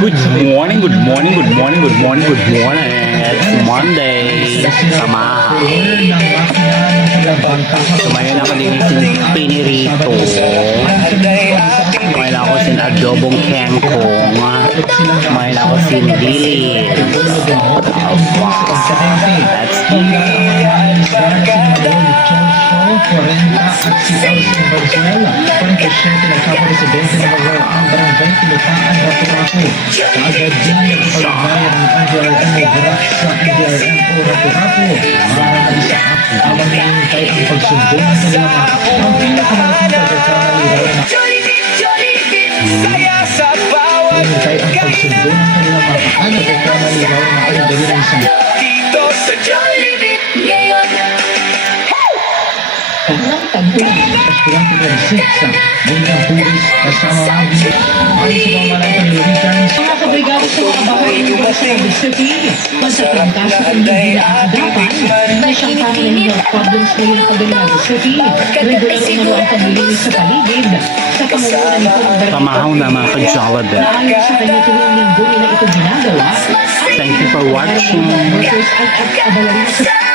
Good morning, good morning, good morning, good morning, good morning. It's Monday. Samahan. Sumayon ako din sin pinirito. Sumayon ako sin adobong kengkong. Sumayon ako sin dilis. That's Karena tagpuan Pasukan 36 Bintang Pulis kasama ang mga malang panlulubigan mga kabrigado sa mga bahay ng Cavite City magsatrangkas sa kanilang ginagapan na siyang pangalan ng problems ngayon sa Cavite City regular umano ang paglilinis sa paligid sa pangalaman nito ng Pamahaw na mga kajolad. Ayon sa kanya tuwing linggo nila ito ginagawa. Thank you for watching. Workers at abala rin sa